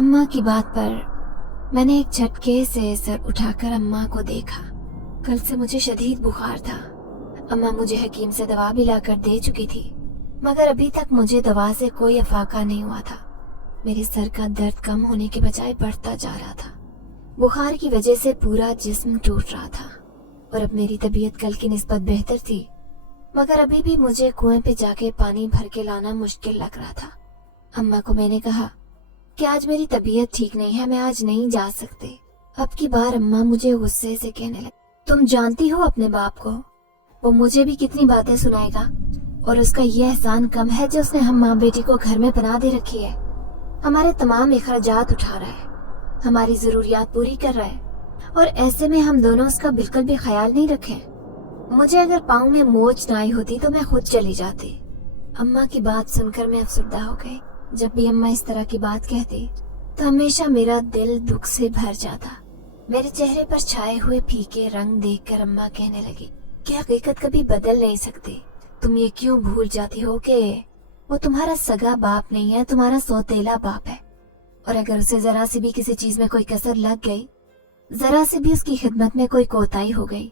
अम्मा की बात पर मैंने एक झटके से सर उठाकर अम्मा को देखा। कल से मुझे शदीद बुखार था। अम्मा मुझे हकीम से दवा भी लाकर दे चुकी थी, मगर अभी तक मुझे दवा से कोई अफाका नहीं हुआ था। मेरे सर का दर्द कम होने के बजाय बढ़ता जा रहा था। बुखार की वजह से पूरा जिस्म टूट रहा था और अब मेरी तबीयत कल की निस्बत बेहतर थी, मगर अभी भी मुझे कुएं पे जाके पानी भर के लाना मुश्किल लग रहा था। अम्मा को मैंने कहा कि आज मेरी तबीयत ठीक नहीं है, मैं आज नहीं जा सकती। अब की बार अम्मा मुझे गुस्से से कहने लगी, तुम जानती हो अपने बाप को, वो मुझे भी कितनी बातें सुनाएगा और उसका ये एहसान कम है जो उसने हम माँ बेटी को घर में पनाह दे रखी है। हमारे तमाम अखराजात उठा रहा है, हमारी जरूरियात पूरी कर रहा है और ऐसे में हम दोनों उसका बिल्कुल भी ख्याल नहीं रखे। मुझे अगर पाँव में मोच ना आई होती तो मैं खुद चली जाती। अम्मा की बात सुनकर मैं अफसुर्दा हो गई। जब भी अम्मा इस तरह की बात कहती तो हमेशा मेरा दिल दुख से भर जाता। मेरे चेहरे पर छाए हुए फीके रंग देखकर अम्मा कहने लगी कि हकीकत कभी बदल नहीं सकती। तुम ये क्यों भूल जाती हो कि वो तुम्हारा सगा बाप नहीं है, तुम्हारा सौतेला बाप है, और अगर उसे जरा सी भी किसी चीज में कोई कसर लग गई, जरा सी भी उसकी खिदमत में कोई कोताही हो गई,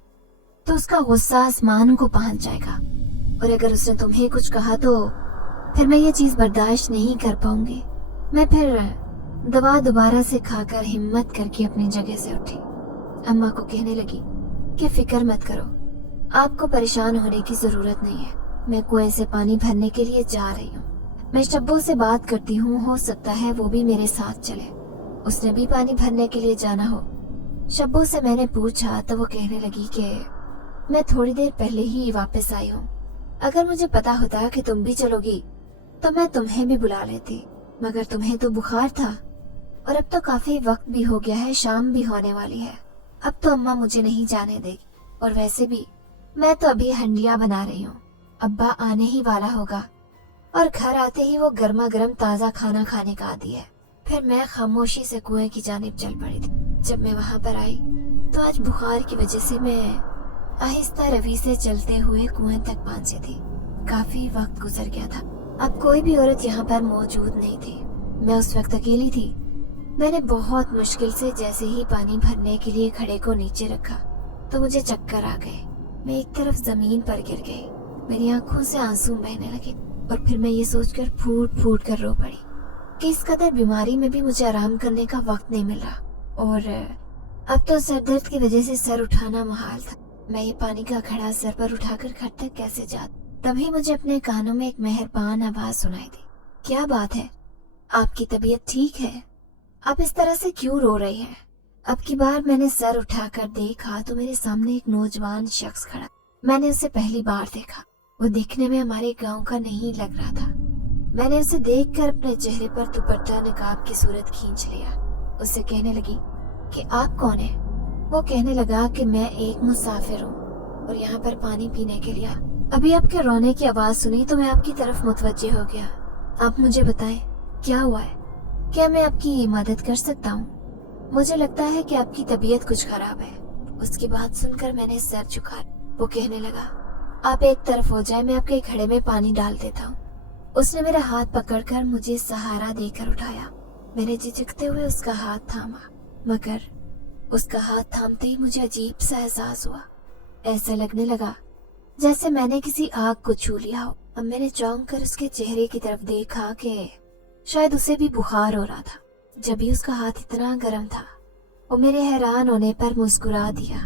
तो उसका गुस्सा आसमान को पहुंच जाएगा। और अगर उसने तुम्हें कुछ कहा तो फिर मैं ये चीज बर्दाश्त नहीं कर पाऊंगी। मैं फिर दवा दोबारा से खाकर हिम्मत करके अपनी जगह से उठी। अम्मा को कहने लगी कि फिक्र मत करो, आपको परेशान होने की जरूरत नहीं है। मैं कुएं से पानी भरने के लिए जा रही हूँ। मैं शब्बो से बात करती हूँ, हो सकता है वो भी मेरे साथ चले, उसने भी पानी भरने के लिए जाना हो। शब्बो से मैंने पूछा तो वो कहने लगी कि मैं थोड़ी देर पहले ही वापस आई हूँ। अगर मुझे पता होता कि तुम भी चलोगी तो मैं तुम्हें भी बुला लेती, मगर तुम्हें तो बुखार था और अब तो काफी वक्त भी हो गया है, शाम भी होने वाली है। अब तो अम्मा मुझे नहीं जाने देगी, और वैसे भी मैं तो अभी हंडिया बना रही हूँ। अब्बा आने ही वाला होगा और घर आते ही वो गर्मा गर्म ताज़ा खाना खाने का आदी है। फिर मैं खामोशी से कुएं की जानिब चल पड़ी थी। जब मैं वहां पर आई तो आज बुखार की वजह से मैं आहिस्ता रवि से चलते हुए कुएं तक पहुंची थी। काफी वक्त गुजर गया था। अब कोई भी औरत यहाँ पर मौजूद नहीं थी। मैं उस वक्त अकेली थी। मैंने बहुत मुश्किल से जैसे ही पानी भरने के लिए घड़े को नीचे रखा तो मुझे चक्कर आ गए। मैं एक तरफ जमीन पर गिर गई। मेरी आंखों से आंसू बहने लगे और फिर मैं ये सोचकर फूट फूट कर रो पड़ी कि इस कदर बीमारी में भी मुझे आराम करने का वक्त नहीं मिल रहा, और अब तो सर दर्द की वजह से सर उठाना मुहाल था। मैं ये पानी का घड़ा सर पर उठाकर घर तक कैसे जाती। तभी मुझे अपने कानों में एक मेहरबान आवाज सुनाई दी। क्या बात है, आपकी तबीयत ठीक है? आप इस तरह से क्यों रो रही हैं? अब की बार मैंने सर उठाकर देखा तो मेरे सामने एक नौजवान शख्स खड़ा। मैंने उसे पहली बार देखा। वो दिखने में हमारे गांव का नहीं लग रहा था। मैंने उसे देखकर अपने चेहरे पर दुपट्टा नकाब की सूरत खींच लिया। उससे कहने लगी कि आप कौन है? वो कहने लगा कि मैं एक मुसाफिर हूँ और यहाँ पर पानी पीने के लिए। अभी आपके रोने की आवाज सुनी तो मैं आपकी तरफ मुतवज्जे हो गया। आप मुझे बताएं क्या हुआ है? क्या मैं आपकी मदद कर सकता हूँ? मुझे लगता है कि आपकी तबीयत कुछ खराब है। उसकी बात सुनकर मैंने सर झुकाया। वो कहने लगा, आप एक तरफ हो जाए, मैं आपके घड़े में पानी डाल देता हूँ। उसने मेरा हाथ पकड़कर मुझे सहारा देकर उठाया। मैंने झिझकते हुए उसका हाथ थामा, मगर उसका हाथ थामते ही मुझे अजीब सा एहसास हुआ। ऐसा लगने लगा जैसे मैंने किसी आग को छू लिया हो। अब मैंने चौंक कर उसके चेहरे की तरफ देखा कि शायद उसे भी बुखार हो रहा था। जब भी उसका हाथ इतना गर्म था, वो मेरे हैरान होने पर मुस्कुरा दिया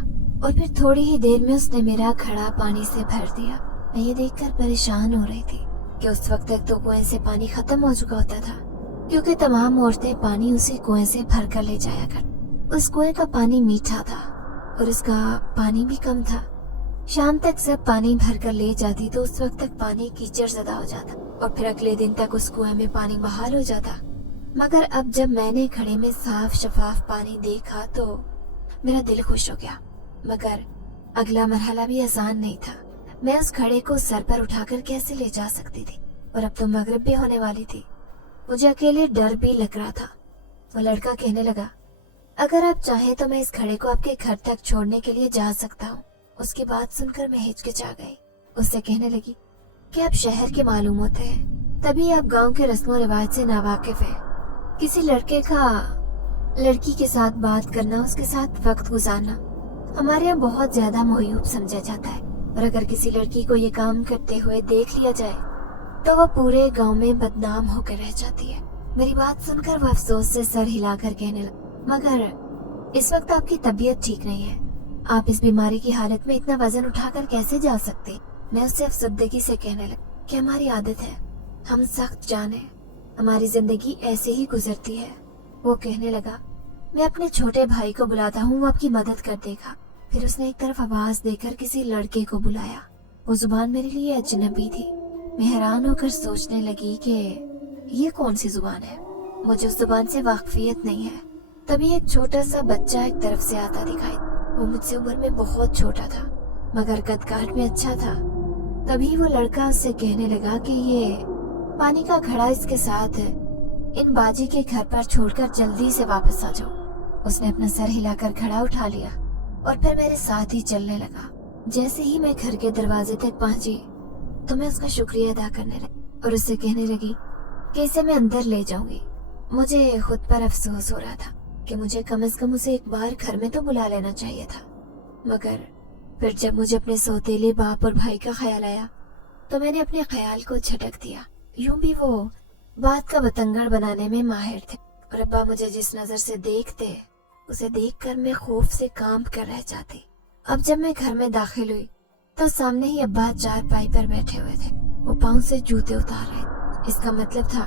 और फिर थोड़ी ही देर में उसने मेरा घड़ा पानी से भर दिया। मैं ये देखकर परेशान हो रही थी कि उस वक्त तक तो कुएं से पानी खत्म हो चुका होता था, क्योंकि तमाम औरतें पानी उसी कुएं से भर कर ले जाया कर। उस कुएं का पानी मीठा था और उसका पानी भी कम था। शाम तक सब पानी भर कर ले जाती तो उस वक्त तक पानी कीचड़ ज़दा हो जाता और फिर अगले दिन तक उस कुएं में पानी बहाल हो जाता। मगर अब जब मैंने घड़े में साफ शफाफ पानी देखा तो मेरा दिल खुश हो गया। मगर अगला मरहला भी आसान नहीं था। मैं उस घड़े को सर पर उठाकर कैसे ले जा सकती थी, और अब तो मगरिब भी होने वाली थी। मुझे अकेले डर भी लग रहा था। वो लड़का कहने लगा, अगर आप चाहें तो मैं इस घड़े को आपके घर तक छोड़ने के लिए जा सकता हूँ। उसकी बात सुनकर मैं हिचकिचा गई। उससे कहने लगी कि आप शहर के मालूम होते हैं, तभी आप गांव के रस्मों रिवाज से नावाकिफ हैं। किसी लड़की के साथ बात करना, उसके साथ वक्त गुजारना हमारे यहाँ बहुत ज्यादा मोहयूब समझा जाता है। और अगर किसी लड़की को ये काम करते हुए देख लिया जाए तो वो पूरे गांव में बदनाम होकर रह जाती है। मेरी बात सुनकर वो अफसोस से सर हिलाकर कहने लगा, मगर इस वक्त आपकी तबीयत ठीक नहीं है, आप इस बीमारी की हालत में इतना वजन उठाकर कैसे जा सकते। मैं उससे अफसरदगी से कहने लगा कि हमारी आदत है, हम सख्त जाने, हमारी जिंदगी ऐसे ही गुजरती है। वो कहने लगा, मैं अपने छोटे भाई को बुलाता हूँ, वो आपकी मदद कर देगा। फिर उसने एक तरफ आवाज देकर किसी लड़के को बुलाया। वो जुबान मेरे लिए अजनबी थी। मैं हैरान होकर सोचने लगी कि ये कौन सी जुबान है, मुझे उस जुबान से वाकफियत नहीं है। तभी एक छोटा सा बच्चा एक तरफ से आता दिखाई। वो मुझसे उम्र में बहुत छोटा था मगर कद-काठ में अच्छा था। तभी वो लड़का उससे कहने लगा कि ये पानी का घड़ा इसके साथ इन बाजी के घर पर छोड़कर जल्दी से वापस आ जाओ। उसने अपना सर हिलाकर घड़ा उठा लिया और फिर मेरे साथ ही चलने लगा। जैसे ही मैं घर के दरवाजे तक पहुंची तो मैं उसका शुक्रिया अदा करने लगी और उससे कहने लगी कि इसे मैं अंदर ले जाऊंगी। मुझे खुद पर अफसोस हो रहा था कि मुझे कम से कम उसे एक बार घर में तो बुला लेना चाहिए था। मगर फिर जब मुझे अपने सौतेले बाप और भाई का ख्याल आया तो मैंने अपने ख्याल को झटक दिया। यूं भी वो बात का बतंगड़ बनाने में माहिर थे और अब्बा मुझे जिस नजर से देखते उसे देखकर मैं खौफ से कांप कर रह जाती। अब जब मैं घर में दाखिल हुई तो सामने ही अब्बा चारपाई पर बैठे हुए थे। वो पाँव से जूते उतार रहे। इसका मतलब था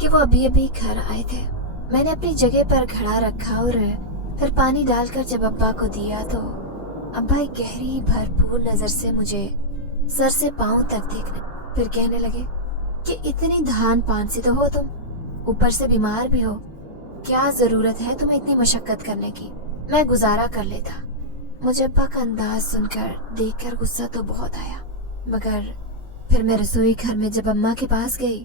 कि वो अभी अभी घर आए थे। मैंने अपनी जगह पर घड़ा रखा और फिर पानी डालकर जब अब्बा को दिया तो अब्बा एक गहरी भरपूर नजर से मुझे सर से पाँव तक देखने, फिर कहने लगे कि इतनी धान पान सी तो हो तुम, ऊपर से बीमार भी हो, क्या जरूरत है तुम्हें इतनी मशक्कत करने की, मैं गुजारा कर लेता। मुझे अब्बा का अंदाज सुनकर देखकर गुस्सा तो बहुत आया, मगर फिर मैं रसोई घर में जब अम्मा के पास गई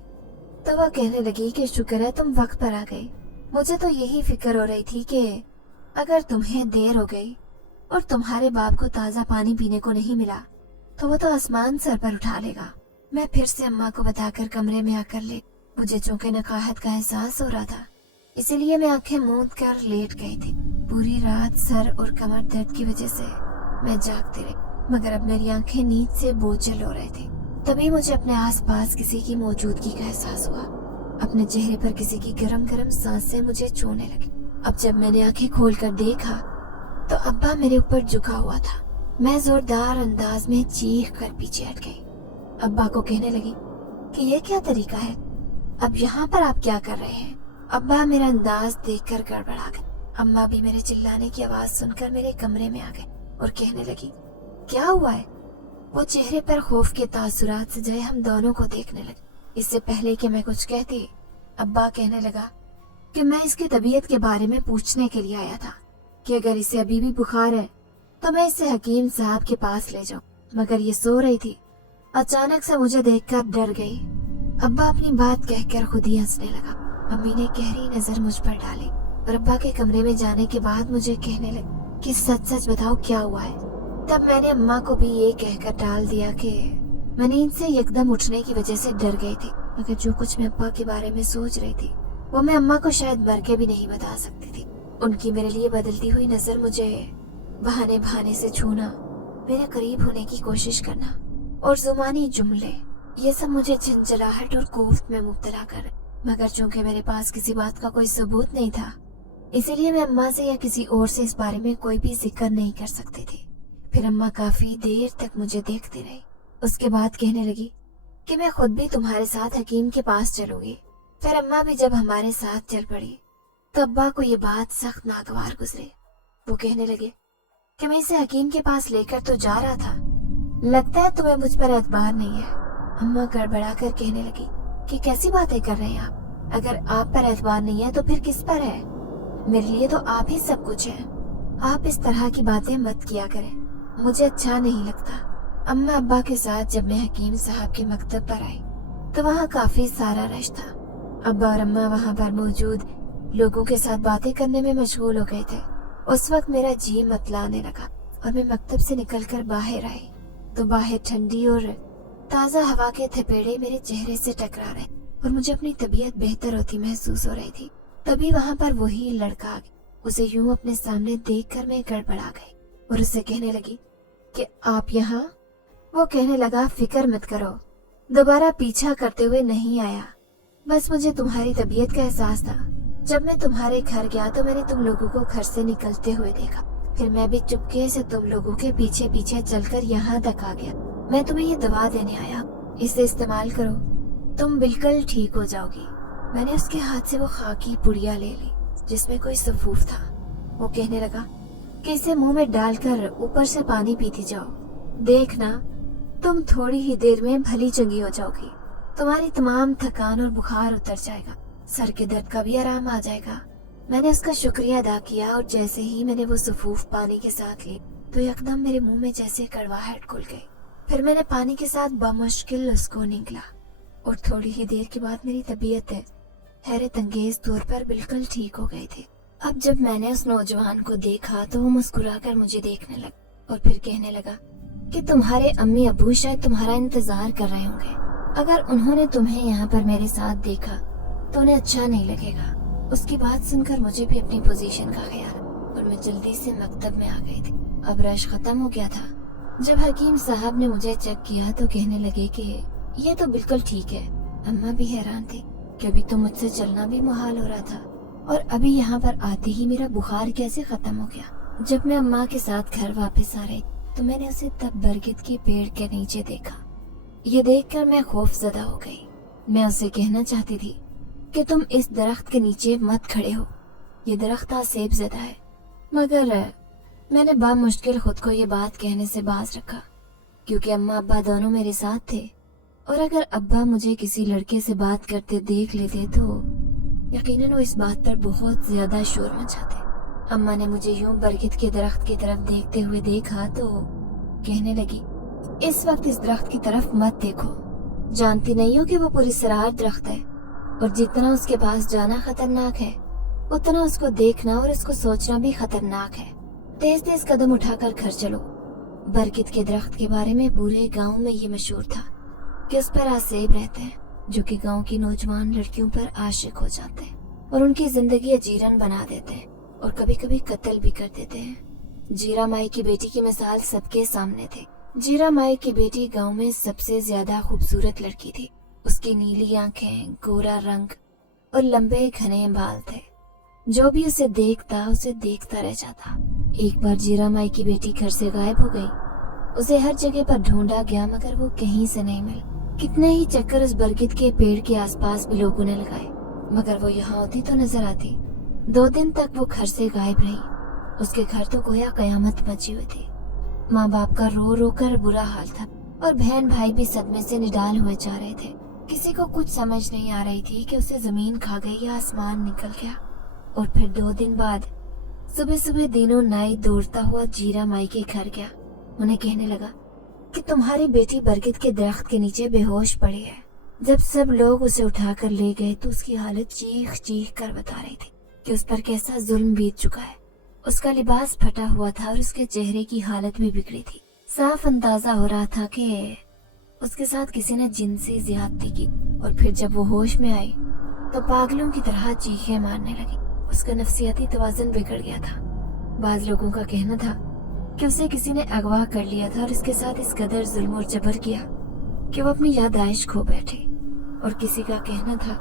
तो वह कहने लगी कि शुक्र है तुम वक्त पर आ गई। मुझे तो यही फिक्र हो रही थी कि अगर तुम्हें देर हो गई और तुम्हारे बाप को ताज़ा पानी पीने को नहीं मिला तो वो तो आसमान सर पर उठा लेगा। मैं फिर से अम्मा को बताकर कमरे में आकर लेट, मुझे चूंकि नकाहत का एहसास हो रहा था इसीलिए मैं आंखें मूंद कर लेट गई थी। पूरी रात सर और कमर दर्द की वजह से मैं जागती रही, मगर अब मेरी आंखें नींद से बोझल हो रही थी। तभी मुझे अपने आसपास किसी की मौजूदगी का एहसास हुआ। अपने चेहरे पर किसी की गरम गरम सांसें मुझे छूने लगी। अब जब मैंने आंखें खोलकर देखा तो अब्बा मेरे ऊपर झुका हुआ था। मैं जोरदार अंदाज में चीख कर पीछे हट गई। अब्बा को कहने लगी कि ये क्या तरीका है, अब यहाँ पर आप क्या कर रहे हैं। अब्बा मेरा अंदाज देखकर गड़बड़ा गए। अम्मा भी मेरे चिल्लाने की आवाज सुनकर मेरे कमरे में आ गए और कहने लगी क्या हुआ है। वो चेहरे पर खौफ के तासुरात से जय हम दोनों को देखने लगे। इससे पहले कि मैं कुछ कहती अब्बा कहने लगा कि मैं इसकी तबीयत के बारे में पूछने के लिए आया था कि अगर इसे अभी भी बुखार है तो मैं इसे हकीम साहब के पास ले जाऊं, मगर ये सो रही थी। अचानक से मुझे देखकर डर गई। अब्बा अपनी बात कहकर खुद ही हंसने लगा। अम्मी ने गहरी नजर मुझ पर डाली और अब्बा के कमरे में जाने के बाद मुझे कहने लगे कि सच सच बताओ क्या हुआ है। तब मैंने अम्मा को भी ये कहकर टाल दिया कि मैं नींद से एकदम उठने की वजह से डर गई थी, मगर जो कुछ मैं अब्बा के बारे में सोच रही थी वो मैं अम्मा को शायद मर के भी नहीं बता सकती थी। उनकी मेरे लिए बदलती हुई नजर, मुझे बहाने बहाने से छूना, मेरे करीब होने की कोशिश करना और जुबानी जुमले, ये सब मुझे झंझलाहट और कोफ्त में मुब्तला कर। मगर चूंकि मेरे पास किसी बात का कोई सबूत नहीं था इसीलिए मैं अम्मा से या किसी और से इस बारे में कोई भी जिक्र नहीं कर सकती थी। फिर अम्मा काफी देर तक मुझे देखती रही। उसके बाद कहने लगी कि मैं खुद भी तुम्हारे साथ हकीम के पास चलूंगी। फिर अम्मा भी जब हमारे साथ चल पड़ी तो अब्बा को ये बात सख्त नागवार गुजरी। वो कहने लगे कि मैं इसे हकीम के पास लेकर तो जा रहा था, लगता है तुम्हें मुझ पर एतबार नहीं है। अम्मा गड़बड़ा कर कहने लगी कि कैसी बातें कर रहे हैं आप, अगर आप पर एतबार नहीं है तो फिर किस पर है। मेरे लिए तो आप ही सब कुछ है, आप इस तरह की बातें मत किया करें, मुझे अच्छा नहीं लगता। अम्मा अब्बा के साथ जब मैं हकीम साहब के मकतब पर आई तो वहाँ काफी सारा रश था। अब्बा और अम्मा वहाँ पर मौजूद लोगों के साथ बातें करने में मशगूल हो गए थे। उस वक्त मेरा जी मतलाने लगा और मैं मकतब से निकलकर बाहर आई तो बाहर ठंडी और ताज़ा हवा के थपेड़े मेरे चेहरे से टकरा रहे और मुझे अपनी तबीयत बेहतर होती महसूस हो रही थी। तभी वहां पर वही लड़का आ गया। उसे यूं अपने सामने देखकर मैं गड़बड़ा गई और उससे कहने लगी कि आप यहाँ। वो कहने लगा, फिक्र मत करो, दोबारा पीछा करते हुए नहीं आया। बस मुझे तुम्हारी तबीयत का एहसास था। जब मैं तुम्हारे घर गया तो मैंने तुम लोगों को घर से निकलते हुए देखा। फिर मैं भी चुपके से तुम लोगों के पीछे पीछे चलकर यहाँ तक आ गया। मैं तुम्हें ये दवा देने आया, इसे इस्तेमाल करो, तुम बिल्कुल ठीक हो जाओगी। मैंने उसके हाथ से वो खाकी पुड़िया ले ली जिसमें कोई सफूफ था। वो कहने लगा कि इसे मुंह में डालकर ऊपर से पानी पीती जाओ, देखना तुम थोड़ी ही देर में भली चंगी हो जाओगी। तुम्हारी तमाम थकान और बुखार उतर जाएगा, सर के दर्द का भी आराम आ जाएगा। मैंने उसका शुक्रिया अदा किया और जैसे ही मैंने वो सफूफ पानी के साथ ली तो एकदम मेरे मुंह में जैसे कड़वाहट घुल गई। फिर मैंने पानी के साथ बमुश्किल उसको निगला और थोड़ी ही देर के बाद मेरी तबीयत हैरत अंगेज तौर पर बिल्कुल ठीक हो गई थी। अब जब मैंने उस नौजवान को देखा तो वो मुस्कुराकर मुझे देखने लगा और फिर कहने लगा कि तुम्हारे अम्मी अब्बू शायद तुम्हारा इंतजार कर रहे होंगे। अगर उन्होंने तुम्हें यहाँ पर मेरे साथ देखा तो उन्हें अच्छा नहीं लगेगा। उसकी बात सुनकर मुझे भी अपनी पोजीशन का ख्याल और मैं जल्दी से मकतब में आ गई थी। अब रश खत्म हो गया था। जब हकीम साहब ने मुझे चेक किया तो कहने लगे कि ये तो बिल्कुल ठीक है। अम्मा भी हैरान थी कि अभी तो मुझसे चलना भी मुहाल हो रहा था और अभी यहाँ पर आते ही मेरा बुखार कैसे खत्म हो गया। जब मैं अम्मा के साथ घर वापस आ रही तो मैंने उसे तब बरगद के पेड़ के नीचे देखा। ये देखकर मैं खौफजदा हो गई। मैं उसे कहना चाहती थी कि तुम इस दरख्त के नीचे मत खड़े हो, ये दरख्त आसेब ज़दा है, मगर मैंने बामुश्किल खुद को ये बात कहने से बाज रखा क्योंकि अम्मा अब्बा दोनों मेरे साथ थे और अगर अब्बा मुझे किसी लड़के से बात करते देख लेते तो यकीनन वो इस बात पर बहुत ज्यादा शोर मचाते। अम्मा ने मुझे यूं बरगद के दरख्त की तरफ देखते हुए देखा तो कहने लगी, इस वक्त इस दरख्त की तरफ मत देखो, जानती नहीं हो कि वो पुरस्कार दरख्त है और जितना उसके पास जाना खतरनाक है उतना उसको देखना और उसको सोचना भी खतरनाक है। तेज तेज कदम उठाकर घर चलो। बरगद के दरख्त के बारे में पूरे गांव में ये मशहूर था कि उस पर आसेब रहते हैं जो कि गांव की नौजवान लड़कियों पर आशिक हो जाते हैं और उनकी जिंदगी अजीरन बना देते हैं और कभी कभी कत्ल भी कर देते हैं। जीरा माई की बेटी की मिसाल सबके सामने थी। जीरा माई की बेटी गांव में सबसे ज्यादा खूबसूरत लड़की थी। उसकी नीली आंखें, गोरा रंग और लंबे घने बाल थे। जो भी उसे देखता रह जाता। एक बार जीरा माई की बेटी घर से गायब हो गई। उसे हर जगह पर ढूंढा गया मगर वो कहीं से नहीं मिली। कितने ही चक्कर उस बरगद के पेड़ के आसपास भी लोगों ने लगाए मगर वो यहाँ होती तो नजर आती। 2 दिन तक वो घर से गायब रही। उसके घर तो गोया कयामत मची हुई थी। माँ बाप का रो रो कर बुरा हाल था और बहन भाई भी सदमे से निडाल हुए जा रहे थे। किसी को कुछ समझ नहीं आ रही थी कि उसे जमीन खा गई या आसमान निकल गया। और फिर 2 दिन बाद सुबह सुबह दिनों नाई दौड़ता हुआ जीरा माई के घर गया। उन्हें कहने लगा कि तुम्हारी बेटी बरगद के दरख्त के नीचे बेहोश पड़ी है। जब सब लोग उसे उठाकर ले गए तो उसकी हालत चीख चीख कर बता रही थी कि उस पर कैसा जुल्म बीत चुका है। उसका लिबास फटा हुआ था और उसके चेहरे की हालत भी बिगड़ी थी। साफ अंदाजा हो रहा था कि उसके साथ किसी ने जिनसी ज्यादती की। और फिर जब वो होश में आई तो पागलों की तरह चीखें मारने लगी। उसका नफ्सियाती तवाज़ुन बिगड़ गया था। बाज लोगों का कहना था कि उसे किसी ने अगवा कर लिया था और इसके साथ इस कदर जुल्म और जबर किया कि वो अपनी याददाश्त खो बैठे। और किसी का कहना था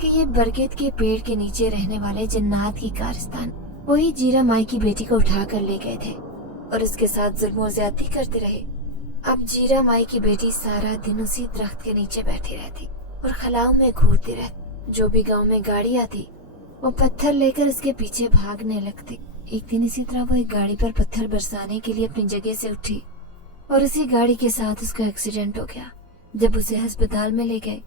कि ये बरगद के पेड़ के नीचे रहने वाले जन्नात की कारस्तान वही जीरा माई की बेटी को उठा कर ले गए थे और उसके साथ जुल्म और ज्यादती करते रहे। अब जीरा माई की बेटी सारा दिन उसी दरख्त के नीचे बैठी रहती और खलाओं में घूरती रहती। जो भी गांव में गाड़ी आती वो पत्थर लेकर उसके पीछे भागने लगती। एक दिन इसी तरह वो एक गाड़ी पर पत्थर बरसाने के लिए अपनी जगह से उठी और उसी गाड़ी के साथ उसका एक्सीडेंट हो गया। जब उसे अस्पताल में ले गए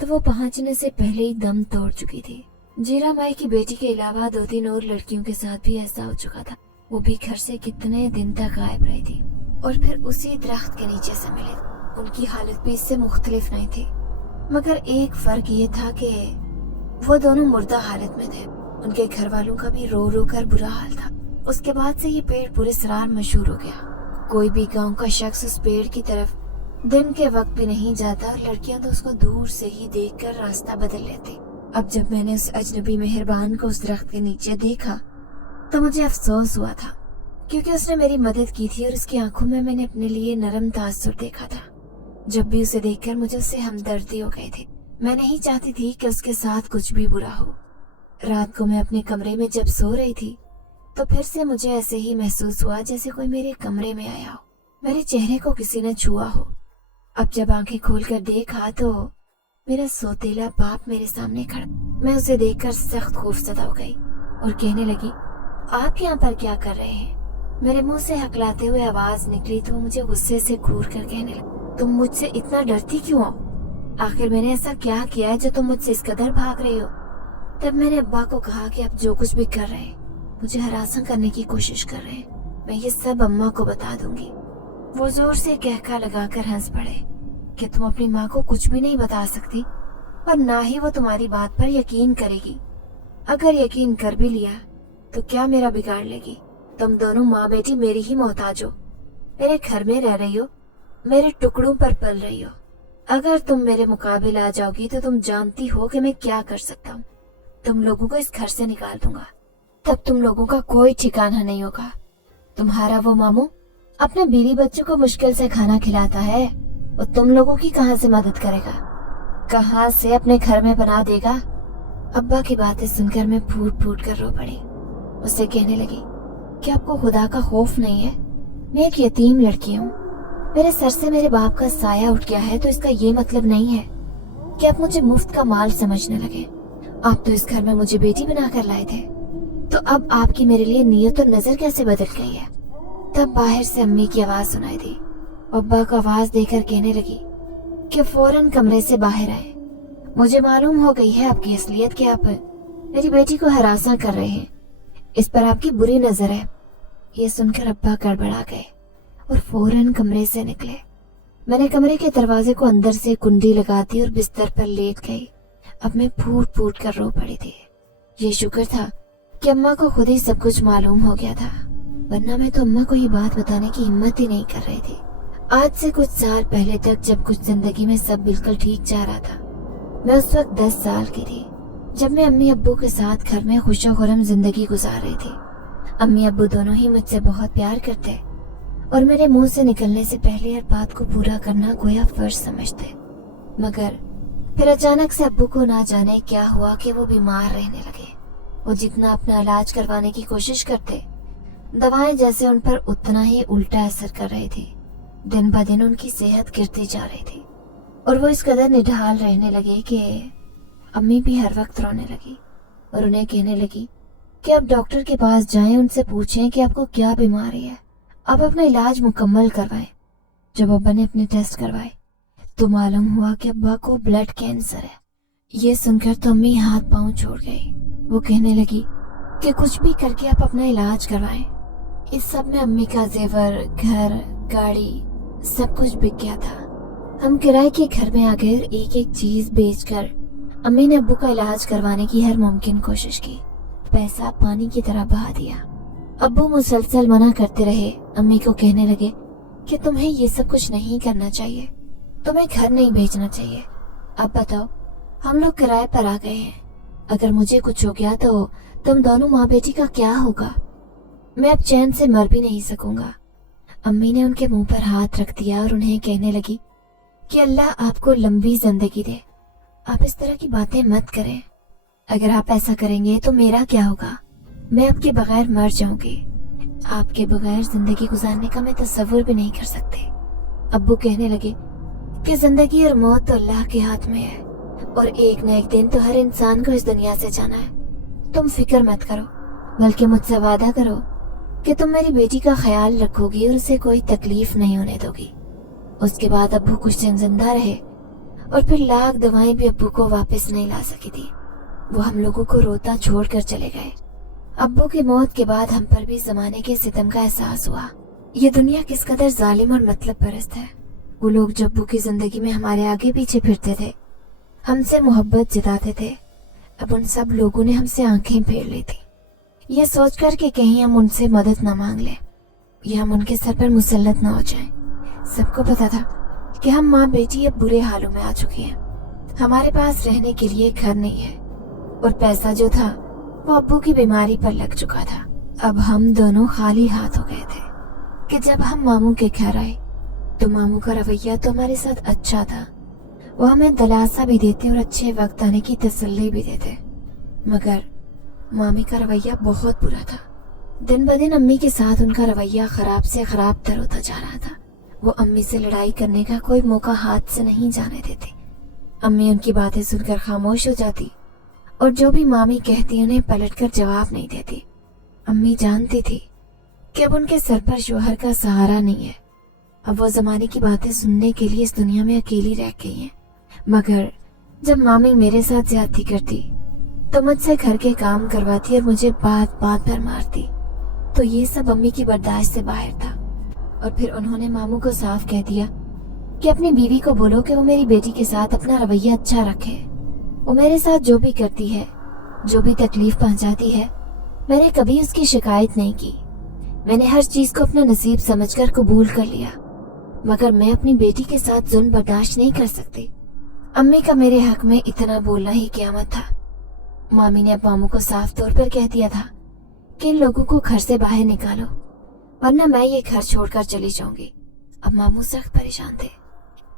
तो वो पहुंचने से पहले ही दम तोड़ चुकी थी। जीरा माई की बेटी के अलावा 2-3 और लड़कियों के साथ भी ऐसा हो चुका था। वो भी घर से कितने दिन तक गायब रही थी और फिर उसी दरख्त के नीचे से मिले। उनकी हालत भी इससे मुख्तलिफ नहीं थी मगर एक फर्क ये था कि वो दोनों मुर्दा हालत में थे। उनके घर वालों का भी रो रो कर बुरा हाल था। उसके बाद से ये पेड़ पूरे सरार मशहूर हो गया। कोई भी गांव का शख्स उस पेड़ की तरफ दिन के वक्त भी नहीं जाता और लड़कियां तो उसको दूर से ही देखकर रास्ता बदल लेती। अब जब मैंने उस अजनबी मेहरबान को उस दरख्त के नीचे देखा तो मुझे अफसोस हुआ था, क्योंकि उसने मेरी मदद की थी और उसकी आंखों में मैंने अपने लिए नरम तासुर देखा था। जब भी उसे देखकर मुझे उससे हमदर्दी हो गई थी। मैं नहीं चाहती थी कि उसके साथ कुछ भी बुरा हो। रात को मैं अपने कमरे में जब सो रही थी तो फिर से मुझे ऐसे ही महसूस हुआ जैसे कोई मेरे कमरे में आया हो, मेरे चेहरे को किसी ने छुआ हो। अब जब आंखें खोलकर देखा तो मेरा सोतेला बाप मेरे सामने खड़ा। मैं उसे देखकर सख्त खौफजदा हो गई और कहने लगी, आप यहाँ पर क्या कर रहे हैं? मेरे मुंह से हकलाते हुए आवाज निकली तो वो मुझे गुस्से से घूर कर कहने लगी, तुम मुझसे इतना डरती क्यों हो? आखिर मैंने ऐसा क्या किया है जो तुम मुझसे इस कदर भाग रही हो? तब मैंने अब्बा को कहा कि आप जो कुछ भी कर रहे हैं, मुझे हरासा करने की कोशिश कर रहे हैं, मैं ये सब अम्मा को बता दूंगी। वो जोर से कहका लगाकर हंस पड़े कि तुम अपनी माँ को कुछ भी नहीं बता सकती और ना ही वो तुम्हारी बात पर यकीन करेगी। अगर यकीन कर भी लिया तो क्या मेरा बिगाड़ लेगी? तुम दोनों माँ बेटी मेरी ही मोहताज हो, मेरे घर में रह रही हो, मेरे टुकड़ों पर पल रही हो। अगर तुम मेरे मुकाबले आ जाओगी तो तुम जानती हो कि मैं क्या कर सकता हूँ। तुम लोगों को इस घर से निकाल दूंगा, तब तुम लोगों का कोई ठिकाना नहीं होगा। तुम्हारा वो मामू अपने बीवी बच्चों को मुश्किल से खाना खिलाता है, वो तुम लोगों की कहाँ से मदद करेगा? कहाँ से अपने घर में बना देगा? अब्बा की बातें सुनकर मैं फूट फूट कर रो पड़ी। उससे कहने लगी, क्या आपको खुदा का खौफ नहीं है? मैं एक यतीम लड़की हूँ, मेरे सर से मेरे बाप का साया उठ गया है, तो इसका ये मतलब नहीं है कि आप मुझे मुफ्त का माल समझने लगे। आप तो इस घर में मुझे बेटी बनाकर लाए थे, तो अब आपकी मेरे लिए नीयत और नजर कैसे बदल गई है? तब बाहर से अम्मी की आवाज सुनाई दी। अब्बा को आवाज देकर कहने लगी कि फौरन कमरे से बाहर आए। मुझे मालूम हो गई है आपकी असलियत, कि आप मेरी बेटी को हरासा कर रहे हैं, इस पर आपकी बुरी नजर है। ये सुनकर अब्बा गड़बड़ा गए और फौरन कमरे से निकले। मैंने कमरे के दरवाजे को अंदर से कुंडी लगा दी और बिस्तर पर लेट गई। अब मैं फूट फूट कर रो पड़ी थी। ये शुक्र था कि अम्मा को खुद ही सब कुछ मालूम हो गया था, वरना मैं तो अम्मा को ये बात बताने की हिम्मत ही नहीं कर रही थी। आज से कुछ साल पहले तक जब कुछ जिंदगी में सब बिल्कुल ठीक जा रहा था, मैं उस वक्त 10 साल की थी, जब मैं अम्मी अब्बू के साथ घर में खुशो खुरम जिंदगी गुजार रही थी। अम्मी अब्बू दोनों ही मुझसे बहुत प्यार करते और मेरे मुंह से निकलने से पहले हर बात को पूरा करना गोया फर्ज समझते। मगर फिर अचानक से अब्बू को ना जाने क्या हुआ कि वो बीमार रहने लगे। वो जितना अपना इलाज करवाने की कोशिश करते, दवाएं जैसे उन पर उतना ही उल्टा असर कर रही थी। दिन ब दिन उनकी सेहत गिरती जा रही थी और वो इस कदर निढाल रहने लगे कि अम्मी भी हर वक्त रोने लगी और उन्हें कहने लगी कि आप डॉक्टर के पास जाएं, उनसे पूछें कि आपको क्या बीमारी है, आप अपना इलाज मुकम्मल करवाएं। जब अब्बा ने अपने टेस्ट करवाए तो मालूम हुआ कि अब्बा को ब्लड कैंसर है। ये सुनकर तो अम्मी हाथ पांव छोड़ गई। वो कहने लगी कि कुछ भी करके आप अपना इलाज करवाएं। इस सब में अम्मी का जेवर, घर, गाड़ी सब कुछ बिक गया था। हम किराए के घर में आकर एक एक चीज बेचकर अम्मी ने अब्बू का इलाज करवाने की हर मुमकिन कोशिश की। पैसा पानी की तरह बहा दिया। अब्बू मुसलसल मना करते रहे। अम्मी को कहने लगे कि तुम्हें ये सब कुछ नहीं करना चाहिए, तुम्हें घर नहीं बेचना चाहिए। अब बताओ, हम लोग किराए पर आ गए हैं, अगर मुझे कुछ हो गया तो तुम दोनों माँ बेटी का क्या होगा? मैं अब चैन से मर भी नहीं सकूंगा। अम्मी ने उनके मुंह पर हाथ रख दिया और उन्हें कहने लगी कि अल्लाह आपको लंबी जिंदगी दे, आप इस तरह की बातें मत करें। अगर आप ऐसा करेंगे तो मेरा क्या होगा? मैं आपके बगैर मर जाऊंगी। आपके बगैर जिंदगी गुजारने का मैं तसव्वुर भी नहीं कर सकती। अब्बू कहने लगे कि जिंदगी और मौत तो अल्लाह के हाथ में है और एक न एक दिन तो हर इंसान को इस दुनिया से जाना है। तुम फिक्र मत करो, बल्कि मुझसे वादा करो कि तुम मेरी बेटी का ख्याल रखोगी और उसे कोई तकलीफ नहीं होने दोगी। उसके बाद अब्बू कुछ दिन जिंदा रहे और फिर लाख दवाएं भी अब्बू को वापस नहीं ला सकी थी। वो हम लोगों को रोता छोड़कर चले गए। अब्बू की मौत के बाद हम पर भी जमाने के सितम का एहसास हुआ। ये दुनिया किस कदर जालिम और मतलब परस्त है। वो लोग जो अब्बू की जिंदगी में हमारे आगे पीछे फिरते थे, हमसे मोहब्बत जताते थे, अब उन सब लोगों ने हमसे आंखें फेर ली थी, ये सोचकर कि कहीं हम उनसे मदद न मांग लें या हम उनके सर पर मुसल्लत न हो जाएं। सबको पता था कि हम माँ बेटी अब बुरे हालों में आ चुकी हैं। हमारे पास रहने के लिए घर नहीं है, और पैसा जो था वो अब्बू की बीमारी पर लग चुका था। अब हम दोनों खाली हाथ हो गए थे कि जब हम मामू के घर आए तो मामू का रवैया तो हमारे साथ अच्छा था। वो हमें दिलासा भी देते और अच्छे वक्त आने की तसल्ली भी देते, मगर मामी का रवैया बहुत बुरा था। दिन ब दिन अम्मी के साथ उनका रवैया खराब से खराब तर होता जा रहा था। वो अम्मी से लड़ाई करने का कोई मौका हाथ से नहीं जाने देती। अम्मी उनकी बातें सुनकर खामोश हो जाती और जो भी मामी कहती उन्हें पलटकर जवाब नहीं देती। अम्मी जानती थी कि अब उनके सर पर शोहर का सहारा नहीं है। अब वो जमाने की बातें सुनने के लिए इस दुनिया में अकेली रह गई हैं। मगर जब मामी मेरे साथ ज्यादती करती तो मुझसे घर के काम करवाती और मुझे बात बात पर मारती, तो ये सब अम्मी की बर्दाश्त से बाहर था। और फिर उन्होंने मामू को साफ कह दिया कि अपनी बीवी को बोलो कि वो मेरी बेटी के साथ अपना रवैया अच्छा रखे। वो मेरे साथ जो भी करती है, जो भी तकलीफ पहुंचाती है, मैंने कभी उसकी शिकायत नहीं की। मैंने हर चीज को अपना नसीब समझकर कबूल कर लिया, मगर मैं अपनी बेटी के साथ जुल्म बर्दाश्त नहीं कर सकती। अम्मी का मेरे हक में इतना बोलना ही क़यामत था। मामी ने अब मामू को साफ तौर पर कह दिया था कि इन लोगों को घर से बाहर निकालो, वरना मैं ये घर छोड़कर चली जाऊंगी। अब मामू सख्त परेशान थे